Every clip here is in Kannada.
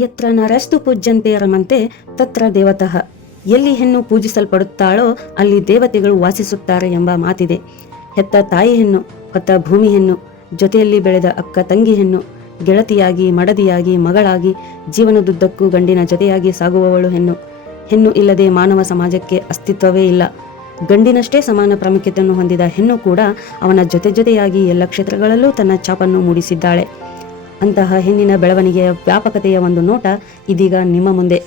ಯತ್ರ ನರಸ್ತು ಪೂಜ್ಯಂತೆ ರಮಂತೆ ತತ್ರ ದೇವತಃ. ಎಲ್ಲಿ ಹೆಣ್ಣು ಪೂಜಿಸಲ್ಪಡುತ್ತಾಳೋ ಅಲ್ಲಿ ದೇವತೆಗಳು ವಾಸಿಸುತ್ತಾರೆ ಎಂಬ ಮಾತಿದೆ. ಹೆತ್ತ ತಾಯಿ ಹೆಣ್ಣು, ಹೊತ್ತ ಭೂಮಿ ಹೆಣ್ಣು, ಜೊತೆಯಲ್ಲಿ ಬೆಳೆದ ಅಕ್ಕ ತಂಗಿ ಹೆಣ್ಣು, ಗೆಳತಿಯಾಗಿ, ಮಡದಿಯಾಗಿ, ಮಗಳಾಗಿ, ಜೀವನದುದ್ದಕ್ಕೂ ಗಂಡಿನ ಜೊತೆಯಾಗಿ ಸಾಗುವವಳು ಹೆಣ್ಣು. ಹೆಣ್ಣು ಇಲ್ಲದೆ ಮಾನವ ಸಮಾಜಕ್ಕೆ ಅಸ್ತಿತ್ವವೇ ಇಲ್ಲ. ಗಂಡಿನಷ್ಟೇ ಸಮಾನ ಪ್ರಾಮುಖ್ಯತೆಯನ್ನು ಹೊಂದಿದ ಹೆಣ್ಣು ಕೂಡ ಅವನ ಜೊತೆಯಾಗಿ ಎಲ್ಲ ಕ್ಷೇತ್ರಗಳಲ್ಲೂ ತನ್ನ ಛಾಪನ್ನು ಮೂಡಿಸಿದ್ದಾಳೆ. ಅಂತಹ ಹೆಣ್ಣಿನ ಬೆಳವಣಿಗೆಯ ವ್ಯಾಪಕತೆಯ ಒಂದು ನೋಟ ಇದೀಗ ನಿಮ್ಮ ಮುಂದೆ.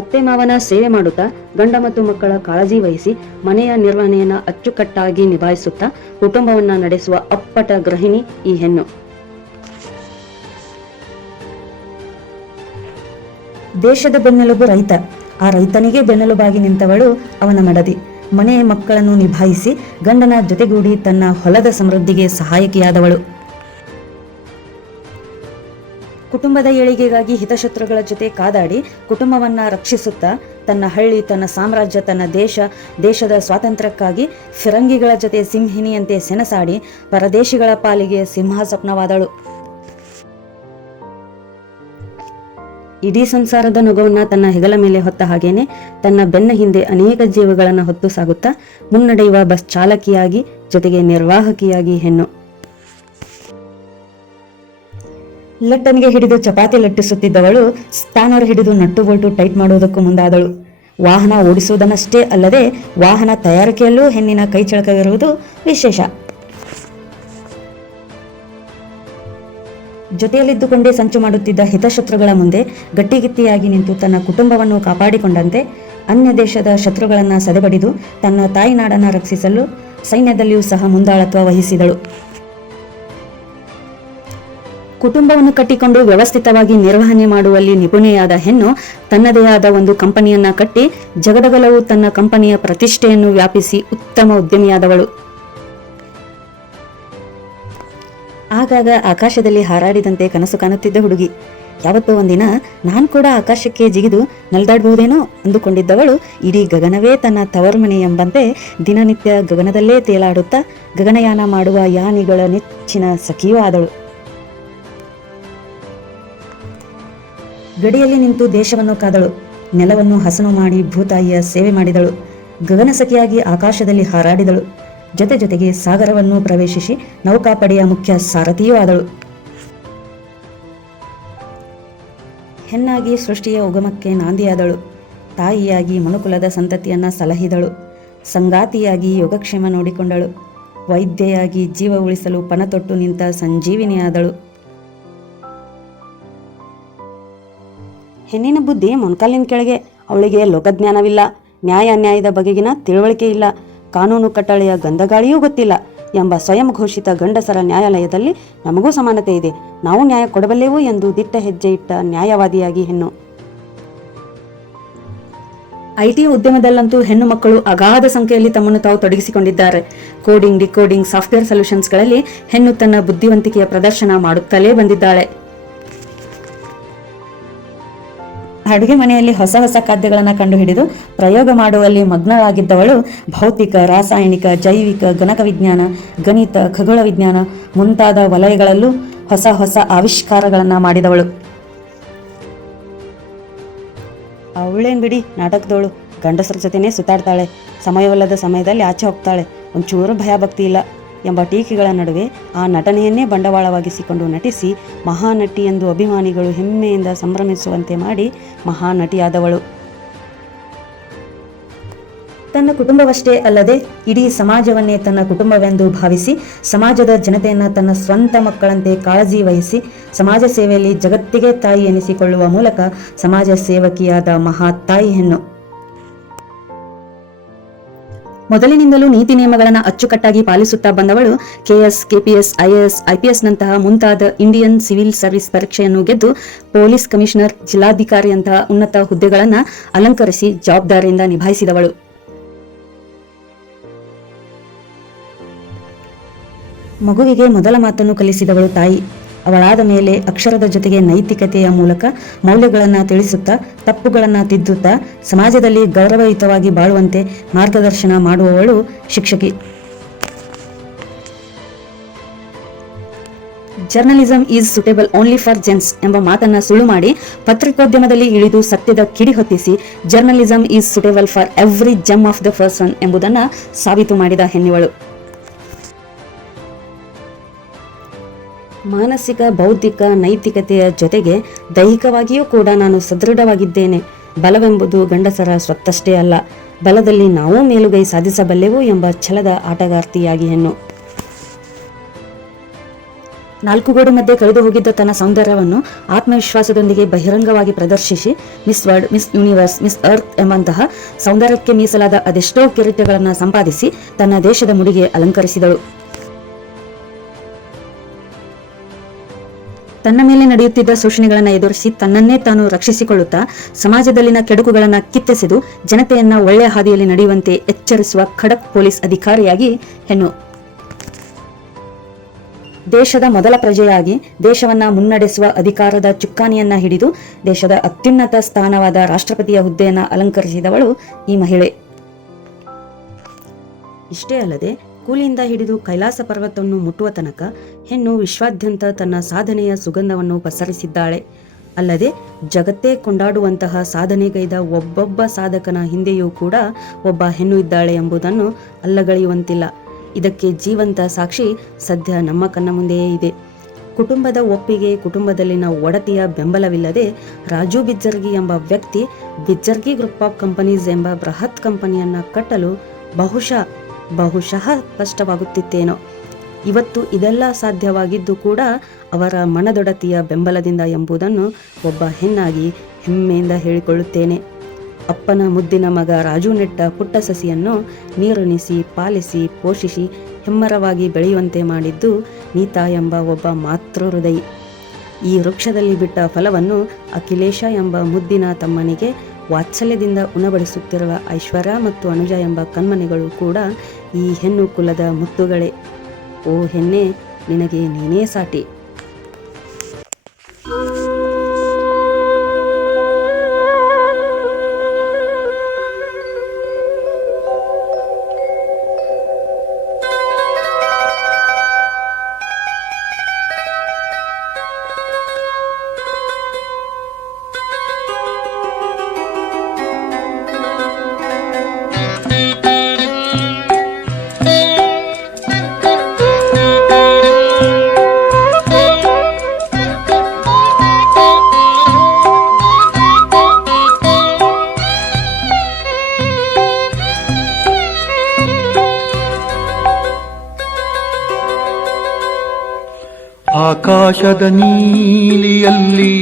ಅತ್ತೆ ಮಾವನ ಸೇವೆ ಮಾಡುತ್ತಾ, ಗಂಡ ಮತ್ತು ಮಕ್ಕಳ ಕಾಳಜಿ ವಹಿಸಿ, ಮನೆಯ ನಿರ್ವಹಣೆಯನ್ನು ಅಚ್ಚುಕಟ್ಟಾಗಿ ನಿಭಾಯಿಸುತ್ತಾ ಕುಟುಂಬವನ್ನ ನಡೆಸುವ ಅಪ್ಪಟ ಗೃಹಿಣಿ ಈ ಹೆಣ್ಣು. ದೇಶದ ಬೆನ್ನೆಲುಬು ರೈತ. ಆ ರೈತನಿಗೆ ಬೆನ್ನೆಲುಬಾಗಿ ನಿಂತವಳು ಅವನ ಮಡದಿ. ಮನೆ ಮಕ್ಕಳನ್ನು ನಿಭಾಯಿಸಿ ಗಂಡನ ಜೊತೆಗೂಡಿ ತನ್ನ ಹೊಲದ ಸಮೃದ್ಧಿಗೆ ಸಹಾಯಕಿಯಾದವಳು. ಕುಟುಂಬದ ಏಳಿಗೆಗಾಗಿ ಹಿತಶತ್ರುಗಳ ಜೊತೆ ಕಾದಾಡಿ ಕುಟುಂಬವನ್ನ ರಕ್ಷಿಸುತ್ತಾ ತನ್ನ ಹಳ್ಳಿ, ತನ್ನ ಸಾಮ್ರಾಜ್ಯ, ತನ್ನ ದೇಶದ ಸ್ವಾತಂತ್ರ್ಯಕ್ಕಾಗಿ ಫಿರಂಗಿಗಳ ಜೊತೆ ಸಿಂಹಿಣಿಯಂತೆ ಸೆಣಸಾಡಿ ಪರದೇಶಿಗಳ ಪಾಲಿಗೆ ಸಿಂಹಾಸನವಾದಳು. ಇಡೀ ಸಂಸಾರದ ನೊಗವನ್ನ ತನ್ನ ಹೆಗಲ ಮೇಲೆ ಹೊತ್ತ ಹಾಗೇನೆ ತನ್ನ ಬೆನ್ನ ಹಿಂದೆ ಅನೇಕ ಜೀವಗಳನ್ನು ಹೊತ್ತು ಸಾಗುತ್ತಾ ಮುನ್ನಡೆಯುವ ಬಸ್ ಚಾಲಕಿಯಾಗಿ, ಜೊತೆಗೆ ನಿರ್ವಾಹಕಿಯಾಗಿ ಹೆಣ್ಣು. ಲಟ್ಟನಿಗೆ ಹಿಡಿದು ಚಪಾತಿ ಲಟ್ಟಿಸುತ್ತಿದ್ದವಳು ಸ್ಪ್ಯಾನರ್ ಹಿಡಿದು ನಟ್ಟು ಬೋಲ್ಟು ಟೈಟ್ ಮಾಡುವುದಕ್ಕೂ ಮುಂದಾದಳು. ವಾಹನ ಓಡಿಸುವುದನ್ನಷ್ಟೇ ಅಲ್ಲದೆ ವಾಹನ ತಯಾರಿಕೆಯಲ್ಲೂ ಹೆಣ್ಣಿನ ಕೈಚಳಕವಿರುವುದು ವಿಶೇಷ. ಜೊತೆಯಲ್ಲಿದ್ದುಕೊಂಡೇ ಸಂಚು ಮಾಡುತ್ತಿದ್ದ ಹಿತಶತ್ರುಗಳ ಮುಂದೆ ಗಟ್ಟಿಗಿತ್ತಿಯಾಗಿ ನಿಂತು ತನ್ನ ಕುಟುಂಬವನ್ನು ಕಾಪಾಡಿಕೊಂಡಂತೆ ಅನ್ಯ ದೇಶದ ಶತ್ರುಗಳನ್ನು ಸದೆಬಡಿದು ತನ್ನ ತಾಯಿನಾಡನ್ನು ರಕ್ಷಿಸಲು ಸೈನ್ಯದಲ್ಲಿಯೂ ಸಹ ಮುಂದಾಳತ್ವ ವಹಿಸಿದಳು. ಕುಟುಂಬವನ್ನು ಕಟ್ಟಿಕೊಂಡು ವ್ಯವಸ್ಥಿತವಾಗಿ ನಿರ್ವಹಣೆ ಮಾಡುವಲ್ಲಿ ನಿಪುಣೆಯಾದ ಹೆಣ್ಣು ತನ್ನದೇ ಆದ ಒಂದು ಕಂಪನಿಯನ್ನ ಕಟ್ಟಿ ಜಗದಗಲವು ತನ್ನ ಕಂಪನಿಯ ಪ್ರತಿಷ್ಠೆಯನ್ನು ವ್ಯಾಪಿಸಿ ಉತ್ತಮ ಉದ್ಯಮಿಯಾದವಳು. ಆಗಾಗ ಆಕಾಶದಲ್ಲಿ ಹಾರಾಡಿದಂತೆ ಕನಸು ಕಾಣುತ್ತಿದ್ದ ಹುಡುಗಿ. ಯಾವತ್ತೋ ಒಂದಿನ ನಾನು ಕೂಡ ಆಕಾಶಕ್ಕೆ ಜಿಗಿದು ನಲ್ದಾಡಬಹುದೇನೋ ಅಂದುಕೊಂಡಿದ್ದವಳು ಇಡೀ ಗಗನವೇ ತನ್ನ ತವರ್ಮನೆ ಎಂಬಂತೆ ದಿನನಿತ್ಯ ಗಗನದಲ್ಲೇ ತೇಲಾಡುತ್ತಾ ಗಗನಯಾನ ಮಾಡುವ ಯಾನಿಗಳ ನೆಚ್ಚಿನ ಸಖಿಯೂ ಆದಳು. ಗಡಿಯಲ್ಲಿ ನಿಂತು ದೇಶವನ್ನು ಕಾದಳು. ನೆಲವನ್ನು ಹಸನು ಮಾಡಿ ಭೂತಾಯಿಯ ಸೇವೆ ಮಾಡಿದಳು. ಗಗನಸಖಿಯಾಗಿ ಆಕಾಶದಲ್ಲಿ ಹಾರಾಡಿದಳು. ಜೊತೆಗೆ ಸಾಗರವನ್ನು ಪ್ರವೇಶಿಸಿ ನೌಕಾಪಡೆಯ ಮುಖ್ಯ ಸಾರಥಿಯೂ ಆದಳು. ಹೆಣ್ಣಾಗಿ ಸೃಷ್ಟಿಯ ಉಗಮಕ್ಕೆ ನಾಂದಿಯಾದಳು. ತಾಯಿಯಾಗಿ ಮನುಕುಲದ ಸಂತತಿಯನ್ನ ಸಲಹಿದಳು. ಸಂಗಾತಿಯಾಗಿ ಯೋಗಕ್ಷೇಮ ನೋಡಿಕೊಂಡಳು. ವೈದ್ಯೆಯಾಗಿ ಜೀವ ಉಳಿಸಲು ಪಣತೊಟ್ಟು ನಿಂತ ಸಂಜೀವಿನಿಯಾದಳು. ಹೆಣ್ಣಿನ ಬುದ್ಧಿ ಮೊಣಕಾಲಿನ ಕೆಳಗೆ. ಅವಳಿಗೆ ಲೋಕಜ್ಞಾನವಿಲ್ಲ, ನ್ಯಾಯ ಅನ್ಯಾಯದ ಬಗೆಗಿನ ತಿಳುವಳಿಕೆ ಇಲ್ಲ, ಕಾನೂನು ಕಟ್ಟಳೆಯ ಗಂಧಗಾಳಿಯೂ ಗೊತ್ತಿಲ್ಲ ಎಂಬ ಸ್ವಯಂ ಘೋಷಿತ ಗಂಡಸರ ನ್ಯಾಯಾಲಯದಲ್ಲಿ ನಮಗೂ ಸಮಾನತೆ ಇದೆ, ನಾವು ನ್ಯಾಯ ಕೊಡಬಲ್ಲೆವು ಎಂದು ದಿಟ್ಟ ಹೆಜ್ಜೆ ಇಟ್ಟ ನ್ಯಾಯವಾದಿಯಾಗಿ ಹೆಣ್ಣು. ಐಟಿ ಉದ್ಯಮದಲ್ಲಂತೂ ಹೆಣ್ಣು ಮಕ್ಕಳು ಅಗಾಧ ಸಂಖ್ಯೆಯಲ್ಲಿ ತಮ್ಮನ್ನು ತಾವು ತೊಡಗಿಸಿಕೊಂಡಿದ್ದಾರೆ. ಕೋಡಿಂಗ್, ಡಿಕೋಡಿಂಗ್, ಸಾಫ್ಟ್ವೇರ್ ಸೊಲ್ಯೂಷನ್ಸ್ಗಳಲ್ಲಿ ಹೆಣ್ಣು ತನ್ನ ಬುದ್ಧಿವಂತಿಕೆಯ ಪ್ರದರ್ಶನ ಮಾಡುತ್ತಲೇ ಬಂದಿದ್ದಾಳೆ. ಅಡುಗೆ ಮನೆಯಲ್ಲಿ ಹೊಸ ಖಾದ್ಯಗಳನ್ನು ಕಂಡುಹಿಡಿದು ಪ್ರಯೋಗ ಮಾಡುವಲ್ಲಿ ಮಗ್ನವಾಗಿದ್ದವಳು ಭೌತಿಕ, ರಾಸಾಯನಿಕ, ಜೈವಿಕ, ಗಣಕ ವಿಜ್ಞಾನ, ಗಣಿತ, ಖಗೋಳ ವಿಜ್ಞಾನ ಮುಂತಾದ ವಲಯಗಳಲ್ಲೂ ಹೊಸ ಆವಿಷ್ಕಾರಗಳನ್ನು ಮಾಡಿದವಳು. ಅವಳೇನ್ ಬಿಡಿ ನಾಟಕದವಳು, ಗಂಡಸರ ಜೊತೆನೇ ಸುತ್ತಾಡ್ತಾಳೆ, ಸಮಯವಲ್ಲದ ಸಮಯದಲ್ಲಿ ಆಚೆ ಹೋಗ್ತಾಳೆ, ಒಂಚೂರು ಭಯಭಕ್ತಿ ಇಲ್ಲ ಎಂಬ ಟೀಕೆಗಳ ನಡುವೆ ಆ ನಟನೆಯನ್ನೇ ಬಂಡವಾಳವಾಗಿಸಿಕೊಂಡು ನಟಿಸಿ ಮಹಾನಟಿ ಎಂದು ಅಭಿಮಾನಿಗಳು ಹೆಮ್ಮೆಯಿಂದ ಸಂಭ್ರಮಿಸುವಂತೆ ಮಾಡಿ ಮಹಾನಟಿಯಾದವಳು. ತನ್ನ ಕುಟುಂಬವಷ್ಟೇ ಅಲ್ಲದೆ ಇಡೀ ಸಮಾಜವನ್ನೇ ತನ್ನ ಕುಟುಂಬವೆಂದು ಭಾವಿಸಿ ಸಮಾಜದ ಜನತೆಯನ್ನು ತನ್ನ ಸ್ವಂತ ಮಕ್ಕಳಂತೆ ಕಾಳಜಿ ವಹಿಸಿ ಸಮಾಜ ಸೇವೆಯಲ್ಲಿ ಜಗತ್ತಿಗೆ ತಾಯಿ ಎನಿಸಿಕೊಳ್ಳುವ ಮೂಲಕ ಸಮಾಜ ಸೇವಕಿಯಾದ ಮಹಾತಾಯಿ ಹೆಣ್ಣು. ಮೊದಲಿನಿಂದಲೂ ನೀತಿ ನಿಯಮಗಳನ್ನು ಅಚ್ಚುಕಟ್ಟಾಗಿ ಪಾಲಿಸುತ್ತಾ ಬಂದವಳು KS, KPS, IAS, IPS ನಂತಹ ಮುಂತಾದ ಇಂಡಿಯನ್ ಸಿವಿಲ್ ಸರ್ವಿಸ್ ಪರೀಕ್ಷೆಯನ್ನು ಗೆದ್ದು ಪೊಲೀಸ್ ಕಮಿಷನರ್, ಜಿಲ್ಲಾಧಿಕಾರಿಯಂತಹ ಉನ್ನತ ಹುದ್ದೆಗಳನ್ನು ಅಲಂಕರಿಸಿ ಜವಾಬ್ದಾರಿಯಿಂದ ನಿಭಾಯಿಸಿದವಳು. ಮಗುವಿಗೆ ಮೊದಲ ಮಾತನ್ನು ಕಲಿಸಿದವಳು ತಾಯಿ. ಅವಳಾದ ಮೇಲೆ ಅಕ್ಷರದ ಜೊತೆಗೆ ನೈತಿಕತೆಯ ಮೂಲಕ ಮೌಲ್ಯಗಳನ್ನು ತಿಳಿಸುತ್ತಾ ತಪ್ಪುಗಳನ್ನು ತಿದ್ದುತ್ತಾ ಸಮಾಜದಲ್ಲಿ ಗೌರವಯುತವಾಗಿ ಬಾಳುವಂತೆ ಮಾರ್ಗದರ್ಶನ ಮಾಡುವವಳು ಶಿಕ್ಷಕಿ. Journalism is suitable only for gents ಎಂಬ ಮಾತನ್ನ ಸುಳ್ಳು ಮಾಡಿ ಪತ್ರಿಕೋದ್ಯಮದಲ್ಲಿ ಇಳಿದು ಸತ್ಯದ ಕಿಡಿ ಹೊತ್ತಿಸಿ journalism is suitable for every gem of the person ಎಂಬುದನ್ನ ಸಾಬೀತು ಮಾಡಿದ ಹೆಣ್ಣಿವಳು. ಮಾನಸಿಕ, ಬೌದ್ಧಿಕ, ನೈತಿಕತೆಯ ಜೊತೆಗೆ ದೈಹಿಕವಾಗಿಯೂ ಕೂಡ ನಾನು ಸದೃಢವಾಗಿದ್ದೇನೆ. ಬಲವೆಂಬುದು ಗಂಡಸರ ಸ್ವತ್ತಷ್ಟೇ ಅಲ್ಲ, ಬಲದಲ್ಲಿ ನಾವೂ ಮೇಲುಗೈ ಸಾಧಿಸಬಲ್ಲೆವು ಎಂಬ ಛಲದ ಆಟಗಾರ್ತಿಯಾಗಿ ಹೆಣ್ಣು. ನಾಲ್ಕು ಗೋಡೆ ಮಧ್ಯೆ ಕಳೆದು ಹೋಗಿದ್ದ ತನ್ನ ಸೌಂದರ್ಯವನ್ನು ಆತ್ಮವಿಶ್ವಾಸದೊಂದಿಗೆ ಬಹಿರಂಗವಾಗಿ ಪ್ರದರ್ಶಿಸಿ miss world, miss universe, miss earth ಎಂಬಂತಹ ಸೌಂದರ್ಯಕ್ಕೆ ಮೀಸಲಾದ ಅದೆಷ್ಟೋ ಕಿರೀಟಗಳನ್ನು ಸಂಪಾದಿಸಿ ತನ್ನ ದೇಶದ ಮುಡಿಗೆ ಅಲಂಕರಿಸಿದಳು. ತನ್ನ ಮೇಲೆ ನಡೆಯುತ್ತಿದ್ದ ಶೋಷಣೆಗಳನ್ನು ಎದುರಿಸಿ ತನ್ನನ್ನೇ ತಾನು ರಕ್ಷಿಸಿಕೊಳ್ಳುತ್ತಾ ಸಮಾಜದಲ್ಲಿನ ಕೆಡುಕುಗಳನ್ನು ಕಿತ್ತೆಸೆದು ಜನತೆಯನ್ನ ಒಳ್ಳೆಯ ಹಾದಿಯಲ್ಲಿ ನಡೆಯುವಂತೆ ಎಚ್ಚರಿಸುವ ಖಡಕ್ ಪೊಲೀಸ್ ಅಧಿಕಾರಿಯಾಗಿ ಹೆಣ್ಣು. ದೇಶದ ಮೊದಲ ಪ್ರಜೆಯಾಗಿ ದೇಶವನ್ನ ಮುನ್ನಡೆಸುವ ಅಧಿಕಾರದ ಚುಕ್ಕಾಣಿಯನ್ನ ಹಿಡಿದು ದೇಶದ ಅತ್ಯುನ್ನತ ಸ್ಥಾನವಾದ ರಾಷ್ಟ್ರಪತಿಯ ಹುದ್ದೆಯನ್ನ ಅಲಂಕರಿಸಿದವಳು ಈ ಮಹಿಳೆ. ಇಷ್ಟೇ ಅಲ್ಲದೆ ಕೂಲಿಯಿಂದ ಹಿಡಿದು ಕೈಲಾಸ ಪರ್ವತವನ್ನು ಮುಟ್ಟುವ ತನಕ ಹೆಣ್ಣು ವಿಶ್ವಾದ್ಯಂತ ತನ್ನ ಸಾಧನೆಯ ಸುಗಂಧವನ್ನು ಪಸರಿಸಿದ್ದಾಳೆ. ಅಲ್ಲದೆ ಜಗತ್ತೇ ಕೊಂಡಾಡುವಂತಹ ಸಾಧನೆಗೈದ ಒಬ್ಬೊಬ್ಬ ಸಾಧಕನ ಹಿಂದೆಯೂ ಕೂಡ ಒಬ್ಬ ಹೆಣ್ಣು ಇದ್ದಾಳೆ ಎಂಬುದನ್ನು ಅಲ್ಲಗಳೆಯುವಂತಿಲ್ಲ. ಇದಕ್ಕೆ ಜೀವಂತ ಸಾಕ್ಷಿ ಸದ್ಯ ನಮ್ಮ ಕಣ್ಣ ಮುಂದೆಯೇ ಇದೆ. ಕುಟುಂಬದ ಒಪ್ಪಿಗೆ, ಕುಟುಂಬದಲ್ಲಿನ ಒಡತಿಯ ಬೆಂಬಲವಿಲ್ಲದೆ ರಾಜು ಬಿಜ್ಜರ್ಗಿ ಎಂಬ ವ್ಯಕ್ತಿ ಬಿಜ್ಜರ್ಗಿ ಗ್ರೂಪ್ ಆಫ್ ಕಂಪನೀಸ್ ಎಂಬ ಬೃಹತ್ ಕಂಪನಿಯನ್ನ ಕಟ್ಟಲು ಬಹುಶಃ ಕಷ್ಟವಾಗುತ್ತಿತ್ತೇನೋ. ಇವತ್ತು ಇದೆಲ್ಲ ಸಾಧ್ಯವಾಗಿದ್ದು ಕೂಡ ಅವರ ಮನದೊಡತಿಯ ಬೆಂಬಲದಿಂದ ಎಂಬುದನ್ನು ಒಬ್ಬ ಹೆಣ್ಣಾಗಿ ಹೆಮ್ಮೆಯಿಂದ ಹೇಳಿಕೊಳ್ಳುತ್ತೇನೆ. ಅಪ್ಪನ ಮುದ್ದಿನ ಮಗ ರಾಜು ನೆಟ್ಟ ಪುಟ್ಟ ಸಸಿಯನ್ನು ನೀರುಣಿಸಿ, ಪಾಲಿಸಿ, ಪೋಷಿಸಿ ಹೆಮ್ಮರವಾಗಿ ಬೆಳೆಯುವಂತೆ ಮಾಡಿದ್ದು ನೀತಾ ಎಂಬ ಒಬ್ಬ ಮಾತೃ ಹೃದಯಿ. ಈ ವೃಕ್ಷದಲ್ಲಿ ಬಿಟ್ಟ ಫಲವನ್ನು ಅಖಿಲೇಶ ಎಂಬ ಮುದ್ದಿನ ತಮ್ಮನಿಗೆ ವಾತ್ಸಲ್ಯದಿಂದ ಉಣಬಡಿಸುತ್ತಿರುವ ಐಶ್ವರ್ಯ ಮತ್ತು ಅನುಜ ಎಂಬ ಕಣ್ಮನೆಗಳು ಕೂಡ ಈ ಹೆಣ್ಣು ಕುಲದ ಮುತ್ತುಗಳೇ. ಓ ಹೆಣ್ಣೆ, ನಿನಗೆ ನೀನೇ ಸಾಟಿ. ಆಕಾಶದ ನೀಲಿಯಲ್ಲಿ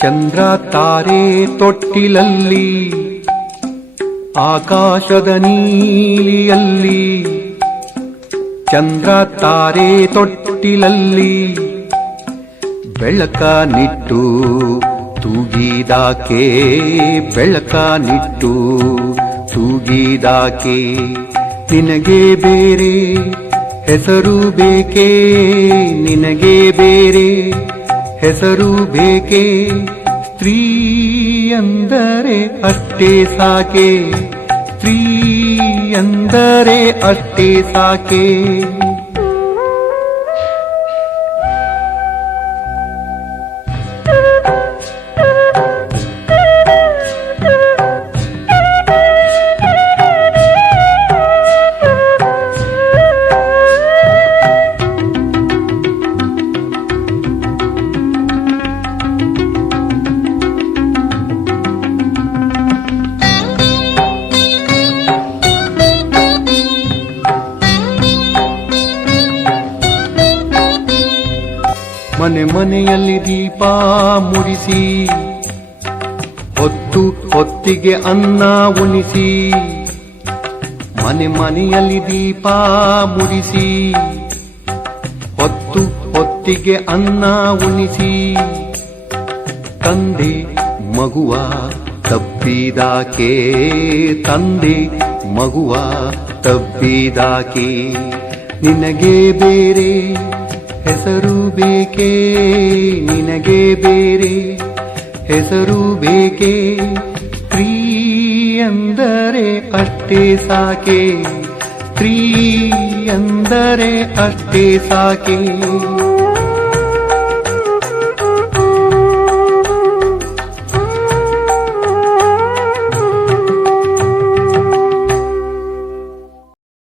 ಚಂದ್ರ ತಾರೆ ತೊಟ್ಟಿಲಲ್ಲಿ, ಆಕಾಶದ ನೀಲಿಯಲ್ಲಿ ಚಂದ್ರ ತಾರೆ ತೊಟ್ಟಿಲಲ್ಲಿ ಬೆಳಕ ನಿಟ್ಟು ತೂಗಿದಾಕೆ, ಬೆಳಕ ನಿಟ್ಟು ತೂಗಿದಾಕೆ. ನಿನಗೆ ಬೇರೆ ಹೆಸರು ಬೇಕೆ, ನಿನಗೆ ಬೇರೆ ಹೆಸರು ಬೇಕೆ. ಸ್ತ್ರೀ ಅಂದರೆ ಅಷ್ಟೇ ಸಾಕೆ, ಸ್ತ್ರೀ ಅಂದರೆ ಅಷ್ಟೇ ಸಾಕೆ. ಮನೆ ಮನೆಯಲ್ಲಿ ದೀಪ ಮುಡಿಸಿ, ಹೊತ್ತು ಹೊತ್ತಿಗೆ ಅನ್ನ ಉಣಿಸಿ. ಮನೆ ಮನೆಯಲ್ಲಿ ದೀಪ ಮುಡಿಸಿ, ಹೊತ್ತು ಹೊತ್ತಿಗೆ ಅನ್ನ ಉಣಿಸಿ. ತಂದೆ ಮಗುವ ತಬ್ಬಿದಾಕೆ, ತಂದೆ ಮಗುವ ತಬ್ಬಿದಾಕೆ. ನಿನಗೆ ಬೇರೆ ಹೆಸರು ಬೇಕೆ, ನಿನಗೆ ಬೇರೆ ಹೆಸರು ಬೇಕೆ. ಸ್ತ್ರೀ ಅಂದರೆ ಅಷ್ಟೇ ಸಾಕೆ, ಸ್ತ್ರೀ ಎಂದರೆ ಅಷ್ಟೇ ಸಾಕೆ